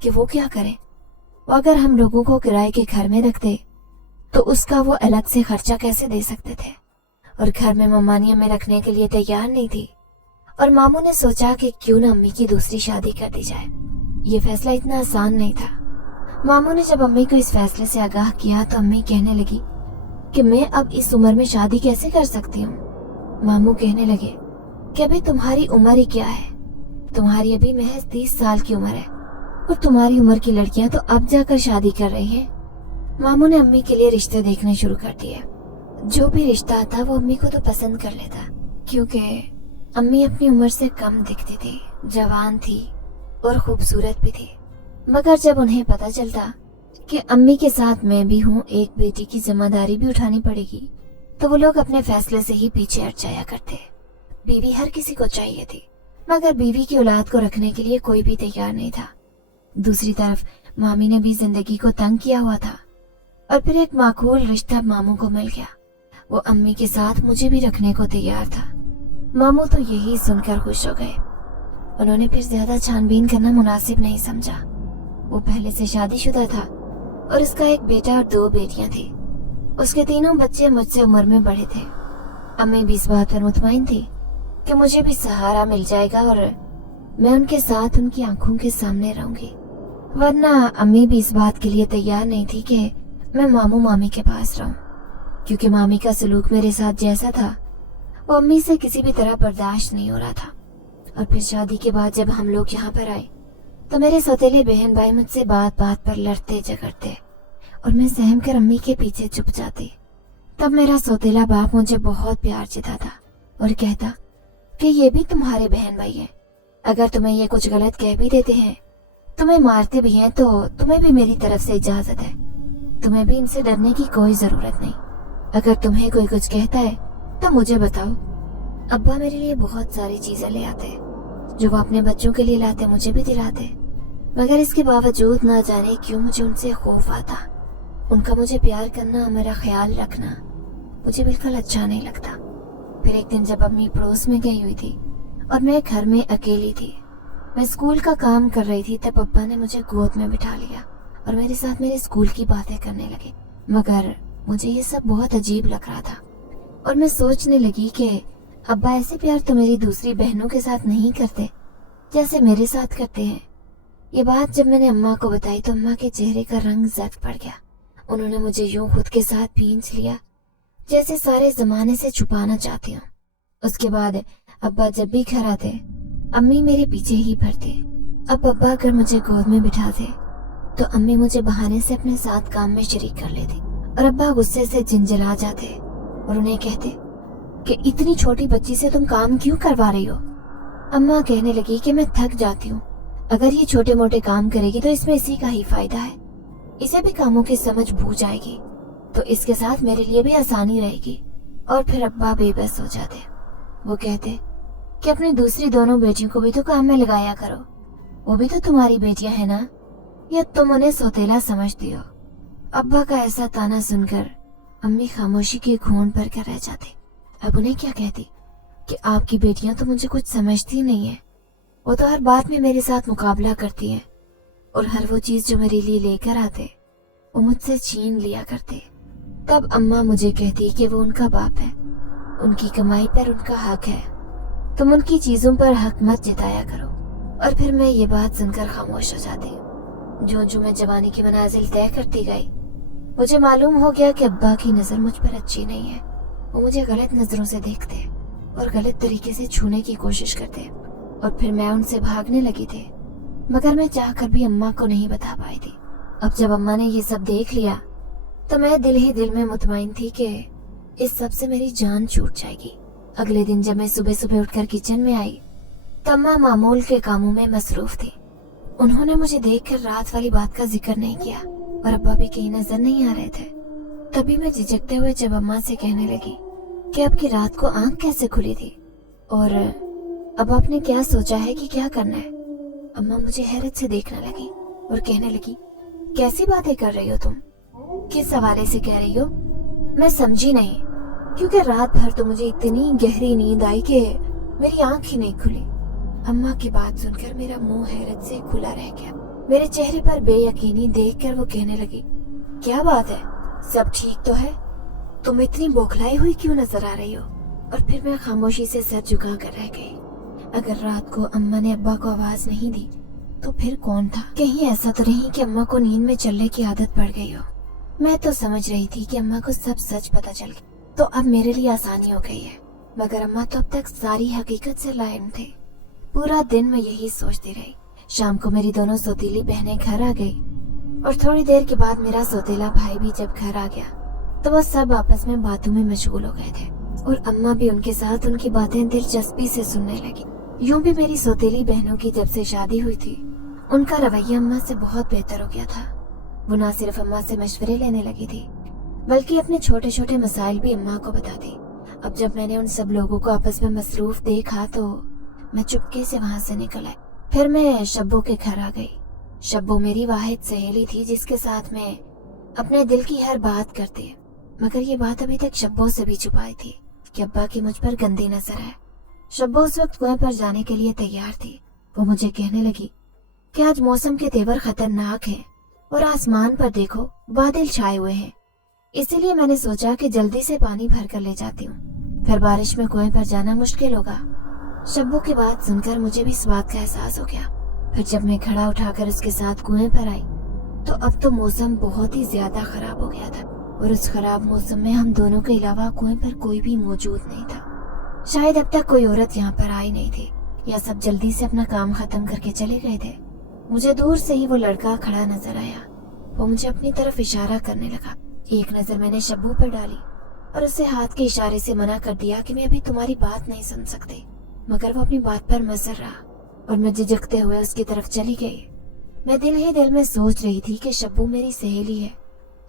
कि वो क्या करें। वो अगर हम लोगों को किराए के घर में रखते तो उसका वो अलग से खर्चा कैसे दे सकते थे, और घर में मम्मानिया में रखने के लिए तैयार नहीं थी। और मामू ने सोचा कि क्यों न अम्मी की दूसरी शादी कर दी जाए। ये फैसला इतना आसान नहीं था। मामू ने जब अम्मी को इस फैसले से आगाह किया तो अम्मी कहने लगी कि मैं अब इस उम्र में शादी कैसे कर सकती हूँ। मामू कहने लगे कि अभी तुम्हारी उम्र ही क्या है, तुम्हारी अभी महज 30 साल की उम्र है और तुम्हारी उम्र की लड़कियां तो अब जाकर शादी कर रही हैं। मामू ने अम्मी के लिए रिश्ते देखने शुरू कर दिए। जो भी रिश्ता था वो अम्मी को तो पसंद कर लेता, क्योंकि अम्मी अपनी उम्र से कम दिखती थी, जवान थी और खूबसूरत भी थी। मगर जब उन्हें पता चलता कि अम्मी के साथ मैं भी हूँ, एक बेटी की जिम्मेदारी भी उठानी पड़ेगी, तो वो लोग अपने फैसले से ही पीछे हट जाया करते। बीवी हर किसी को चाहिए थी, मगर बीवी की औलाद को रखने के लिए कोई भी तैयार नहीं था। दूसरी तरफ मामी ने भी जिंदगी को तंग किया हुआ था और फिर एक माकूल रिश्ता मामू को मिल गया। वो अम्मी के साथ मुझे भी रखने को तैयार था। मामू तो यही सुनकर खुश हो गए। उन्होंने फिर ज्यादा छानबीन करना मुनासिब नहीं समझा। वो पहले से शादीशुदा था और उसका एक बेटा और 2 बेटियां थी। उसके तीनों बच्चे मुझसे उम्र में बड़े थे। अम्मी भी इस बात पर मुतमईन थी कि मुझे भी सहारा मिल जाएगा और मैं उनके साथ उनकी आंखों के सामने रहूंगी। वरना अम्मी भी इस बात के लिए तैयार नहीं थी कि मैं मामू मामी के पास रहूं, क्योंकि मामी का सलूक मेरे साथ जैसा था वो अम्मी से किसी भी तरह बर्दाश्त नहीं हो रहा था। और फिर शादी के बाद जब हम लोग यहाँ पर आए तो मेरे सौतेले बहन भाई मुझसे बात बात पर लड़ते झगड़ते और मैं सहम कर अम्मी के पीछे छुप जाती। तब मेरा सौतेला बाप मुझे बहुत प्यार जताता और कहता कि ये भी तुम्हारे बहन भाई हैं, अगर तुम्हें ये कुछ गलत कह भी देते हैं, तुम्हें मारते भी हैं, तो तुम्हें भी मेरी तरफ से इजाजत है। तुम्हें भी इनसे डरने की कोई जरूरत नहीं। अगर तुम्हें कोई कुछ कहता है तो मुझे बताओ। अब्बा मेरे लिए बहुत सारी चीजें ले आते, जो वो अपने बच्चों के लिए लाते मुझे भी दिलाते, मगर इसके बावजूद ना जाने क्यों मुझे उनसे खौफ आता। उनका मुझे प्यार करना, मेरा ख्याल रखना मुझे बिल्कुल अच्छा नहीं लगता। फिर एक दिन जब अम्मी पड़ोस में गई हुई थी और मैं घर में अकेली थी, मैं स्कूल का काम कर रही थी, तब अब्बा ने मुझे गोद में बिठा लिया और मेरे साथ मेरे स्कूल की बातें करने लगे। मगर मुझे ये सब बहुत अजीब लग रहा था और मैं सोचने लगी कि अब्बा ऐसे प्यार तो मेरी दूसरी बहनों के साथ नहीं करते जैसे मेरे साथ करते हैं। ये बात जब मैंने अम्मा को बताई तो अम्मा के चेहरे का रंग जर्द पड़ गया। उन्होंने मुझे यूं खुद के साथ भींच लिया जैसे सारे जमाने से छुपाना चाहती हूँ। उसके बाद अब्बा जब भी घर आते अम्मी मेरे पीछे ही पड़ते। अब अब्बा अगर मुझे गोद में बिठाते तो अम्मी मुझे बहाने से अपने साथ काम में शरीक कर लेती और अब्बा गुस्से से झिंझला जाते और उन्हें कहते कि इतनी छोटी बच्ची से तुम काम क्यों करवा रही हो। अम्मा कहने लगी कि मैं थक जाती हूँ, अगर ये छोटे मोटे काम करेगी तो इसमें इसी का ही फायदा है, इसे भी कामों की समझ भूल जाएगी तो इसके साथ मेरे लिए भी आसानी रहेगी। और फिर अब्बा बेबस हो जाते। वो कहते कि अपनी दूसरी दोनों बेटियों को भी तो काम में लगाया करो, वो भी तो तुम्हारी बेटियां हैं ना, या तुम उन्हें सौतेला समझती हो। अब्बा का ऐसा ताना सुनकर अम्मी खामोशी के घूंट भर कर रह जाती। अब उन्हें क्या कहती कि आपकी बेटियां तो मुझे कुछ समझती नहीं है, वो तो हर बात में मेरे साथ मुकाबला करती हैं और हर वो चीज जो मेरे लिए लेकर आते वो मुझसे छीन लिया करते। तब अम्मा मुझे कहती कि वो उनका बाप है, उनकी कमाई पर उनका हक है, तुम उनकी चीजों पर हक मत जताया करो। और फिर मैं ये बात सुनकर खामोश हो जाती। जो जो मैं जवानी की मनाजिल तय करती गई, मुझे मालूम हो गया कि अब्बा की नजर मुझ पर अच्छी नहीं है। वो मुझे गलत नजरों से देखते और गलत तरीके से छूने की कोशिश करते और फिर मैं उनसे भागने लगी थी, मगर मैं चाहकर भी अम्मा को नहीं बता पाई थी। अब जब अम्मा ने ये सब देख लिया तो मैं दिल ही दिल में मुतमईन थी कि इस सब से मेरी जान छूट जाएगी। अगले दिन जब मैं सुबह सुबह उठकर किचन में आई तो अम्मा मामूल के कामों में मसरूफ थी। उन्होंने मुझे देखकर रात वाली बात का जिक्र नहीं किया और अब्बा भी कहीं नजर नहीं आ रहे थे। तभी मैं झिझकते हुए जब अम्मा से कहने लगी कि आपकी रात को आंख कैसे खुली थी और अब आपने क्या सोचा है कि क्या करना है। अम्मा मुझे हैरत से देखने लगी और कहने लगी, कैसी बातें कर रही हो तुम, किस हवाले से कह रही हो? मैं समझी नहीं, क्योंकि रात भर तो मुझे इतनी गहरी नींद आई कि मेरी आंख ही नहीं खुली। अम्मा की बात सुनकर मेरा मुंह हैरत से खुला रह गया। मेरे चेहरे पर बेयकीनी देखकर वो कहने लगी, क्या बात है, सब ठीक तो है? तुम इतनी बौखलाई हुई क्यों नजर आ रही हो? और फिर मैं खामोशी से सर झुका कर रह गई। अगर रात को अम्मा ने अब्बा को आवाज नहीं दी तो फिर कौन था? कहीं ऐसा तो नहीं कि अम्मा को नींद में चलने की आदत पड़ गई हो। मैं तो समझ रही थी कि अम्मा को सब सच पता चल गया तो अब मेरे लिए आसानी हो गई है, मगर अम्मा तो अब तक सारी हकीकत से लाइम थे। पूरा दिन मैं यही सोचती रही। शाम को मेरी दोनों सौतीली बहनें घर आ गई और थोड़ी देर के बाद मेरा सौतेला भाई भी जब घर आ गया तो वो सब आपस में बातों में मशगूल हो गए थे और अम्मा भी उनके साथ उनकी बातें दिलचस्पी से सुनने लगी। यूं भी मेरी सौतेली बहनों की जब से शादी हुई थी उनका रवैया अम्मा से बहुत बेहतर हो गया था। वो न सिर्फ अम्मा से मशवरे लेने लगी थी बल्कि अपने छोटे छोटे मसाइल भी अम्मा को बताती। अब जब मैंने उन सब लोगों को आपस में मसरूफ देखा तो मैं चुपके से वहां से निकल आई। फिर मैं शब्बो के घर आ गई। शब्बो मेरी वाहिद सहेली थी जिसके साथ मैं अपने दिल की हर बात करती, मगर ये बात अभी तक शब्बो से भी छुपाई थी कि अब्बा की मुझ पर गंदी नजर है। शब्बो उस वक्त कुएं पर जाने के लिए तैयार थी। वो मुझे कहने लगी कि आज मौसम के तेवर खतरनाक हैं और आसमान पर देखो बादल छाए हुए हैं, इसीलिए मैंने सोचा कि जल्दी से पानी भर कर ले जाती हूँ, फिर बारिश में कुएं पर जाना मुश्किल होगा। शब्बो की बात सुनकर मुझे भी इस बात का एहसास हो गया। फिर जब मैं घड़ा उठाकर उसके साथ कुएं पर आई तो अब तो मौसम बहुत ही ज्यादा खराब हो गया था और उस खराब मौसम में हम दोनों के अलावा कुएं पर कोई भी मौजूद नहीं था। शायद अब तक कोई औरत यहाँ पर आई नहीं थी या सब जल्दी से अपना काम खत्म करके चले गए थे। मुझे दूर से ही वो लड़का खड़ा नजर आया। वो मुझे अपनी तरफ इशारा करने लगा। एक नजर मैंने शब्बू पर डाली और उसे हाथ के इशारे से मना कर दिया कि मैं अभी तुम्हारी बात नहीं सुन सकती, मगर वो अपनी बात पर मसर रहा और मैं झिझकते हुए उसकी तरफ चली गई। मैं दिल ही दिल में सोच रही थी कि शब्बू मेरी सहेली है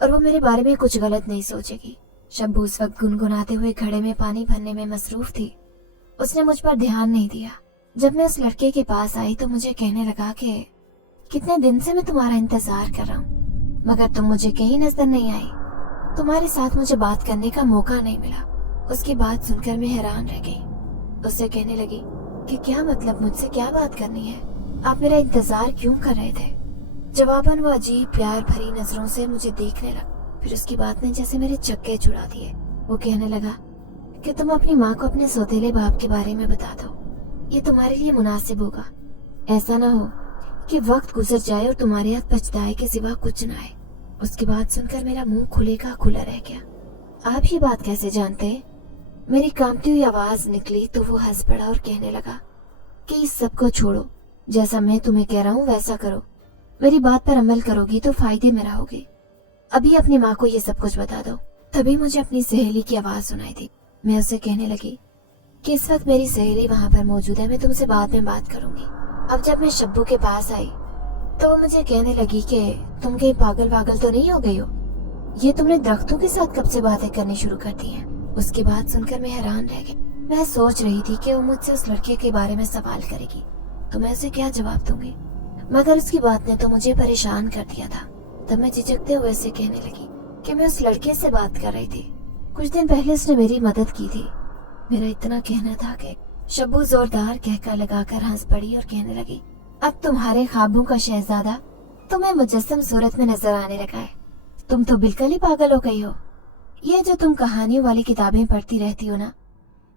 और वो मेरे बारे में कुछ गलत नहीं सोचेगी। शब्बू उस वक्त गुनगुनाते हुए घड़े में पानी भरने में मसरूफ थी। उसने मुझ पर ध्यान नहीं दिया। जब मैं उस लड़के के पास आई तो मुझे कहने लगा कि कितने दिन से मैं तुम्हारा इंतजार कर रहा हूँ, मगर तुम मुझे कहीं नजर नहीं आई। तुम्हारे साथ मुझे बात करने का मौका नहीं मिला। उसकी बात सुनकर मैं हैरान रह गई। उससे कहने लगी कि क्या मतलब, मुझसे क्या बात करनी है? आप मेरा इंतजार क्यों कर रहे थे? जवाबन वो अजीब प्यार भरी नजरों से मुझे देखने लगा। फिर उसकी बात ने जैसे मेरे चक्के छुड़ा दिए। वो कहने लगा कि तुम अपनी माँ को अपने सौतेले बाप के बारे में बता दो, ये तुम्हारे लिए मुनासिब होगा। ऐसा ना हो कि वक्त गुजर जाए और तुम्हारे हाथ पछताए के सिवा कुछ न आए। उसकी बात सुनकर मेरा मुंह खुले का खुला रह गया। आप ये बात कैसे जानते हैं? मेरी कांपती हुई आवाज निकली तो वो हंस पड़ा और कहने लगा कि इस सब को छोड़ो, जैसा मैं तुम्हें कह रहा हूँ वैसा करो। मेरी बात पर अमल करोगी तो फायदे में रहोगे। अभी अपनी माँ को ये सब कुछ बता दो। तभी मुझे अपनी सहेली की आवाज सुनाई दी। मैं उसे कहने लगी कि इस वक्त मेरी सहेली वहां पर मौजूद है, मैं तुमसे बाद में बात करूंगी। अब जब मैं शब्बू के पास आई तो वो मुझे कहने लगी कि तुम कहीं पागल वागल तो नहीं हो गई हो? ये तुमने दरख्तों के साथ कब से बातें करनी शुरू कर दी हैं? उसकी बात सुनकर मैं हैरान रह गई। मैं सोच रही थी कि वो मुझसे उस लड़के के बारे में सवाल करेगी तो मैं उसे क्या जवाब दूंगी, मगर उसकी बात ने तो मुझे परेशान कर दिया था। तब मैं झिझकते हुए उसे कहने लगी کہ میں اس لڑکے سے بات کر رہی تھی. کچھ دن پہلے اس نے میری مدد کی تھی. میرا اتنا کہنا تھا کہ شبو زوردار کہکا لگا کر ہنس پڑی اور کہنے لگی, اب تمہارے خوابوں کا شہزادہ تمہیں مجسم صورت میں نظر آنے لگا ہے. تم تو بالکل ہی پاگل ہو گئی ہو. یہ جو تم کہانیوں والی کتابیں پڑھتی رہتی ہو نا,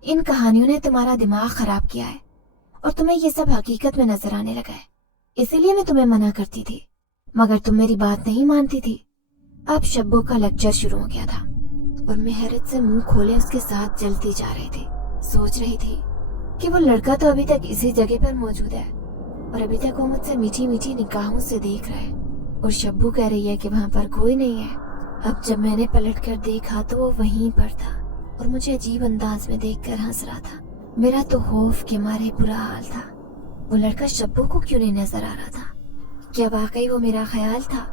ان کہانیوں نے تمہارا دماغ خراب کیا ہے اور تمہیں یہ سب حقیقت میں نظر آنے لگا ہے. اسی لیے میں تمہیں منع کرتی تھی, مگر تم میری بات نہیں مانتی تھی. اب شبو کا لیکچر شروع ہو گیا تھا اور میں حیرت سے منہ کھولے اس کے ساتھ چلتی جا رہی تھی. سوچ رہی تھی کہ وہ لڑکا تو ابھی تک اسی جگہ پر موجود ہے اور ابھی تک وہ مجھ سے میٹھی میٹھی نگاہوں سے دیکھ رہا ہے, اور شبو کہہ رہی ہے کہ وہاں پر کوئی نہیں ہے. اب جب میں نے پلٹ کر دیکھا تو وہ وہیں پر تھا اور مجھے عجیب انداز میں دیکھ کر ہنس رہا تھا. میرا تو خوف کے مارے برا حال تھا. وہ لڑکا شبو کو کیوں نہیں نظر آ رہا تھا؟ کیا واقعی وہ میرا خیال تھا؟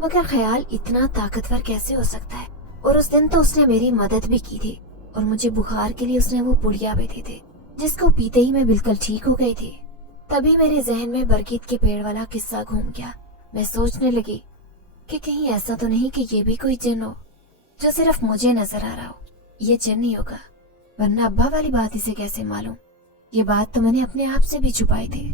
مگر خیال اتنا طاقتور کیسے ہو سکتا ہے؟ اور اس دن تو اس نے میری مدد بھی کی تھی اور مجھے بخار کے لیے اس نے وہ پڑیا بھی دی تھی جس کو پیتے ہی میں بالکل ٹھیک ہو گئی تھی. تبھی میرے ذہن میں برگد کے پیڑ والا قصہ گھوم گیا. میں سوچنے لگی کہ کہیں ایسا تو نہیں کہ یہ بھی کوئی جن ہو جو صرف مجھے نظر آ رہا ہو. یہ جن نہیں ہوگا, ورنہ ابا والی بات اسے کیسے معلوم؟ یہ بات تو میں نے اپنے آپ سے بھی چھپائی تھی.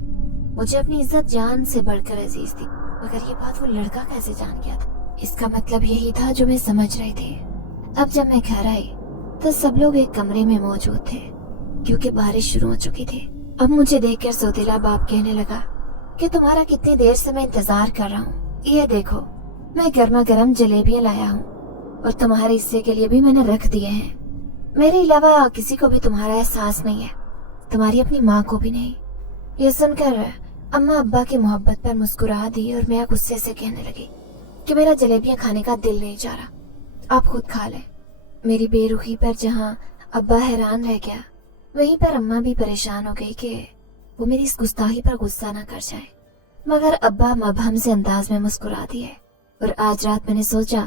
مجھے اپنی عزت جان سے بڑھ کر عزیز تھی, مگر یہ بات وہ لڑکا کیسے جان گیا تھا؟ اس کا مطلب یہی تھا جو میں سمجھ رہی تھی. اب جب میں گھر آئی تو سب لوگ ایک کمرے میں موجود تھے کیونکہ بارش شروع ہو چکی تھی. اب مجھے دیکھ کر سوتیلا باپ کہنے لگا کہ تمہارا کتنی دیر سے میں انتظار کر رہا ہوں. یہ دیکھو, میں گرما گرم جلیبیاں لایا ہوں اور تمہارے حصے کے لیے بھی میں نے رکھ دیے ہیں. میرے علاوہ کسی کو بھی تمہارا احساس نہیں ہے, تمہاری اپنی ماں کو بھی نہیں. یہ سن کر اماں ابا کی محبت پر مسکرا دی اور میں غصے سے کہنے لگی کہ میرا جلیبیاں کھانے کا دل نہیں چاہ رہا, آپ خود کھا لیں. میری بے رخی پر جہاں ابا حیران رہ گیا, وہیں پر اماں بھی پریشان ہو گئی کہ وہ میری اس گستاخی پر غصہ نہ کر جائے. مگر ابا مبہم سے انداز میں مسکرا دیے. اور آج رات میں نے سوچا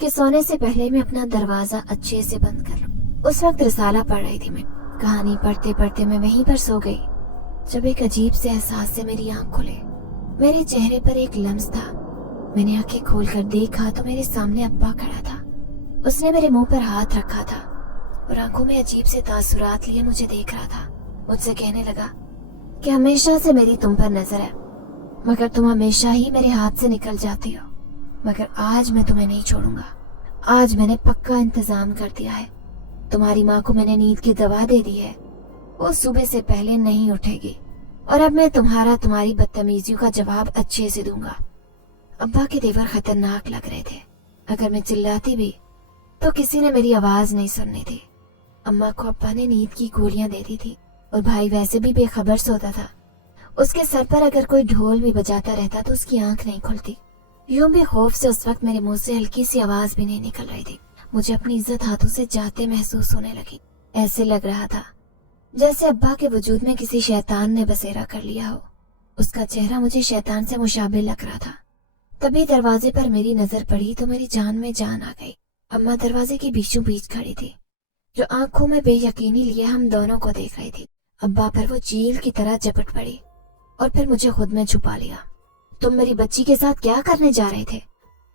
کہ سونے سے پہلے میں اپنا دروازہ اچھے سے بند کر لوں. اس وقت رسالہ پڑھ رہی تھی. میں کہانی پڑھتے پڑھتے میں وہیں پر سو گئی جب ایک عجیب سے احساس سے میری آنکھ کھلے. میرے چہرے پر ایک لمس تھا. میں نے آنکھیں کھول کر دیکھا تو میرے سامنے ابا کھڑا تھا. اس نے میرے منہ پر ہاتھ رکھا تھا اور آنکھوں میں عجیب سے تاثرات لیے مجھے دیکھ رہا تھا. مجھ سے کہنے لگا کہ ہمیشہ سے میری تم پر نظر ہے, مگر تم ہمیشہ ہی میرے ہاتھ سے نکل جاتی ہو. مگر آج میں تمہیں نہیں چھوڑوں گا. آج میں نے پکا انتظام کر دیا ہے. تمہاری ماں کو میں نے نیند کی دوا دے دی ہے, وہ صبح سے پہلے نہیں اٹھے گی, اور اب میں تمہاری بدتمیزیوں کا جواب اچھے سے دوں گا. ابا کے تیور خطرناک لگ رہے تھے. اگر میں چلاتی بھی تو کسی نے میری آواز نہیں سننی تھی. اماں کو ابا نے نیند کی گولیاں دے دی تھی اور بھائی ویسے بھی بے خبر سوتا تھا. اس کے سر پر اگر کوئی ڈھول بھی بجاتا رہتا تو اس کی آنکھ نہیں کھلتی. یوں بھی خوف سے اس وقت میرے منہ سے ہلکی سی آواز بھی نہیں نکل رہی تھی. مجھے اپنی عزت ہاتھوں سے جاتے محسوس ہونے لگی. ایسے لگ رہا تھا جیسے ابا کے وجود میں کسی شیطان نے بسیرا کر لیا ہو. اس کا چہرہ مجھے شیطان سے مشابہ لگ رہا تھا. تبھی دروازے پر میری نظر پڑی تو میری جان میں جان آ گئی. اماں دروازے کے بیچوں بیچ کھڑی تھی, جو آنکھوں میں بے یقینی لیے ہم دونوں کو دیکھ رہی تھی. ابا پر وہ چیل کی طرح جپٹ پڑی اور پھر مجھے خود میں چھپا لیا. تم میری بچی کے ساتھ کیا کرنے جا رہے تھے؟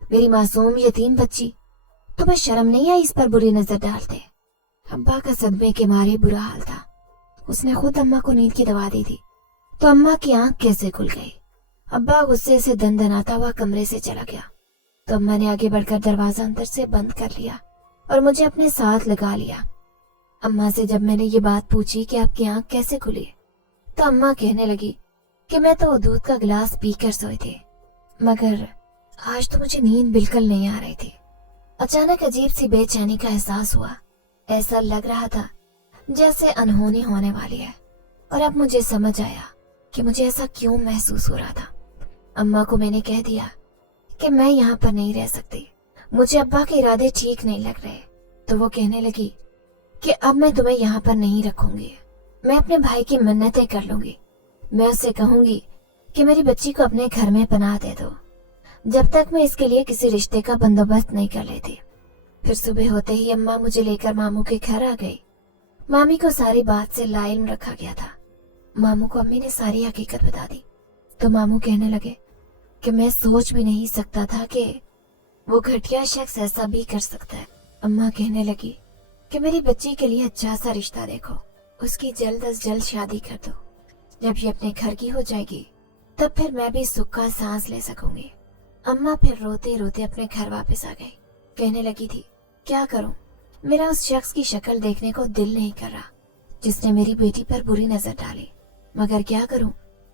میری معصوم یتیم بچی, تمہیں شرم نہیں آئی اس پر بری نظر ڈالتے؟ ابا کا صدمے کے مارے برا حال تھا. اس نے خود اماں کو نیند کی دوا دی تھی تو اماں کی آنکھ کیسے کھل گئی؟ ابا غصے سے دندناتا ہوا کمرے سے چلا گیا تو اماں نے آگے بڑھ کر دروازہ اندر سے بند کر لیا اور مجھے اپنے ساتھ لگا لیا. اماں سے جب میں نے یہ بات پوچھی کہ آپ کی آنکھ کیسے کھلی تو اماں کہنے لگی کہ میں تو دودھ کا گلاس پی کر سوئی تھی, مگر آج تو مجھے نیند بالکل نہیں آ رہی تھی. اچانک عجیب سی بے چینی کا احساس ہوا. ایسا لگ رہا تھا جیسے انہونی ہونے والی ہے, اور اب مجھے سمجھ آیا کہ مجھے ایسا کیوں محسوس ہو رہا تھا. اماں کو میں نے کہہ دیا کہ میں یہاں پر نہیں رہ سکتی, مجھے ابا کے ارادے ٹھیک نہیں لگ رہے. تو وہ کہنے لگی کہ اب میں تمہیں یہاں پر نہیں رکھوں گی, میں اپنے بھائی کی منتیں کر لوں گی. میں اس سے کہوں گی کہ میری بچی کو اپنے گھر میں پناہ دے دو جب تک میں اس کے لیے کسی رشتے کا بندوبست نہیں کر لیتی. پھر صبح ہوتے ہی اماں مجھے لے کر ماموں کے گھر آ گئی. مامی کو ساری بات سے لا علم رکھا گیا تھا. ماموں کو امی نے ساری حقیقت بتا دی تو ماموں کہنے لگے کہ میں سوچ بھی نہیں سکتا تھا کہ वो घटिया शख्स ऐसा भी कर सकता है। अम्मा कहने लगी कि मेरी बच्ची के लिए अच्छा सा रिश्ता देखो, उसकी जल्द अज जल्द शादी कर दो। जब ये अपने घर की हो जाएगी तब फिर मैं भी सुख का सांस ले सकूंगी। अम्मा फिर रोते रोते अपने घर वापस आ गई। कहने लगी थी, क्या करूं, मेरा उस शख्स की शक्ल देखने को दिल नहीं कर रहा जिसने मेरी बेटी पर बुरी नजर डाली, मगर क्या करूं,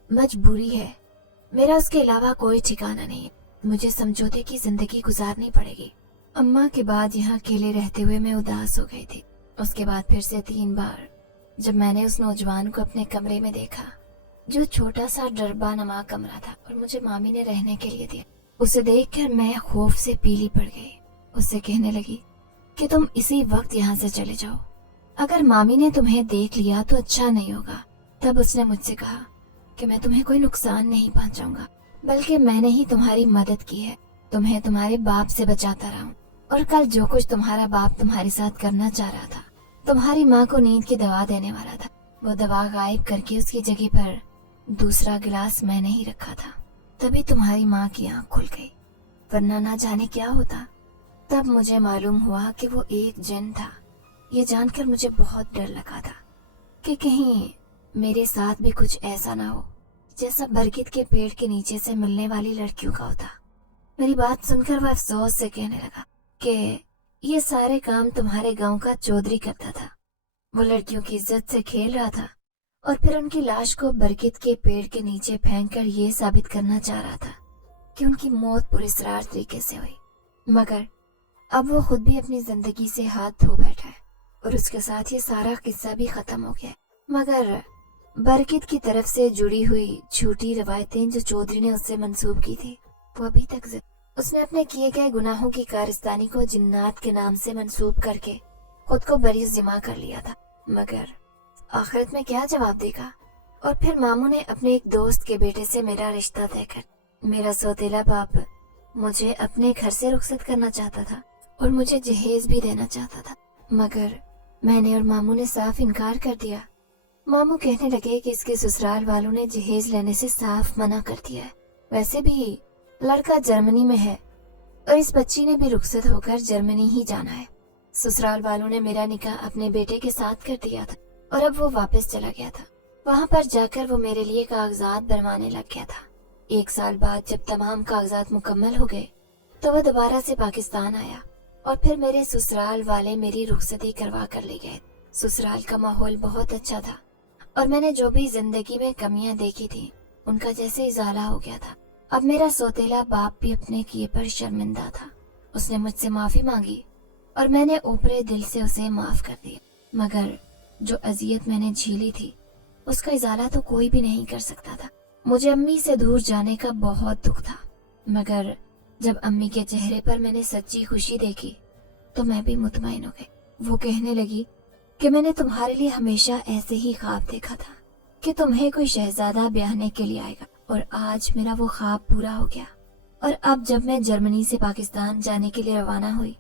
मजबूरी है, मेरा उसके अलावा कोई ठिकाना नहीं, मुझे समझौते की जिंदगी गुजारनी पड़ेगी। अम्मा के बाद यहाँ अकेले रहते हुए मैं उदास हो गई थी। उसके बाद फिर से 3 बार जब मैंने उस नौजवान को अपने कमरे में देखा, जो छोटा सा डरबा नमा कमरा था और मुझे मामी ने रहने के लिए दिया, उसे देखकर मैं खौफ से पीली पड़ गई। उससे कहने लगी कि तुम इसी वक्त यहाँ से चले जाओ, अगर मामी ने तुम्हें देख लिया तो अच्छा नहीं होगा। तब उसने मुझसे कहा कि मैं तुम्हें कोई नुकसान नहीं पहुंचाऊंगा, बल्कि मैंने ही तुम्हारी मदद की है, तुम्हें तुम्हारे बाप से बचाता रहा हूं, और कल जो कुछ तुम्हारा बाप तुम्हारे साथ करना चाह रहा था, तुम्हारी माँ को नींद की दवा देने वाला था, वो दवा गायब करके उसकी जगह पर दूसरा गिलास मैंने ही रखा था, तभी तुम्हारी माँ की आंख खुल गई, वरना ना जाने क्या होता। तब मुझे मालूम हुआ कि वो एक जिन था। ये जानकर मुझे बहुत डर लगा था कि कहीं मेरे साथ भी कुछ ऐसा ना हो जैसा बरगद के पेड़ के नीचे से मिलने वाली लड़कियों का होता। मेरी बात सुनकर वह अफसोस से कहने लगा कि ये सारे काम तुम्हारे गांव का चौधरी करता था, वो लड़कियों की इज्जत से खेल रहा था और फिर उनकी लाश को बरगद के पेड़ के नीचे फेंककर ये साबित करना चाह रहा था कि उनकी मौत पुरस्कार तरीके से हुई। मगर अब वो खुद भी अपनी जिंदगी से हाथ धो बैठा है और उसके साथ ये सारा किस्सा भी खत्म हो गया। मगर बरगद की तरफ से जुड़ी हुई झूठी रवायतें जो चौधरी ने उससे मंसूब की थी, वो अभी तक उसने अपने किए गए गुनाहों की कारस्तानी को जिन्नात के नाम से मंसूब करके खुद को बरी जिम्मा कर लिया था। मगर आखिरत में क्या जवाब देगा। और फिर मामू ने अपने एक दोस्त के बेटे से मेरा रिश्ता तय कर मेरा सौतेला बाप मुझे अपने घर से रुखसत करना चाहता था और मुझे जहेज भी देना चाहता था, मगर मैंने और मामू ने साफ इनकार कर दिया। मामू कहने लगे कि इसके ससुराल वालों ने जहेज लेने से साफ मना कर दिया है, वैसे भी लड़का जर्मनी में है और इस बच्ची ने भी रुखसत होकर जर्मनी ही जाना है। ससुराल वालों ने मेरा निकाह अपने बेटे के साथ कर दिया था और अब वो वापस चला गया था। वहाँ पर जाकर वो मेरे लिए कागजात बनवाने लग गया था। 1 साल बाद जब तमाम कागजात मुकम्मल हो गए तो वह दोबारा से पाकिस्तान आया और फिर मेरे ससुराल वाले मेरी रुखसती करवा कर ले गए। ससुराल का माहौल बहुत अच्छा था और मैंने जो भी जिंदगी में कमियां देखी थी उनका जैसे इजाला हो गया था। अब मेरा सौतेला बाप भी अपने किए पर शर्मिंदा था। उसने मुझसे माफी मांगी और मैंने ऊपरे दिल से उसे माफ कर दिया, मगर जो अजियत मैंने झेली थी उसका इजाला तो कोई भी नहीं कर सकता था। मुझे अम्मी से दूर जाने का बहुत दुख था, मगर जब अम्मी के चेहरे पर मैंने सच्ची खुशी देखी तो मैं भी मुतमईन हो गई। वो कहने लगी कि मैंने तुम्हारे लिए हमेशा ऐसे ही ख्वाब देखा था कि तुम्हें कोई शहजादा ब्याहने के लिए आएगा, और आज मेरा वो ख्वाब पूरा हो गया। और अब जब मैं जर्मनी से पाकिस्तान जाने के लिए रवाना हुई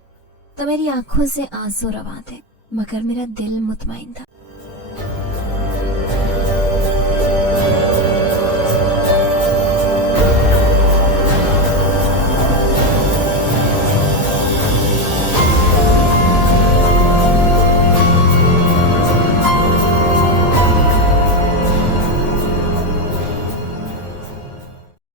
तो मेरी आंखों से आंसू रवां थे, मगर मेरा दिल मुतमईन था।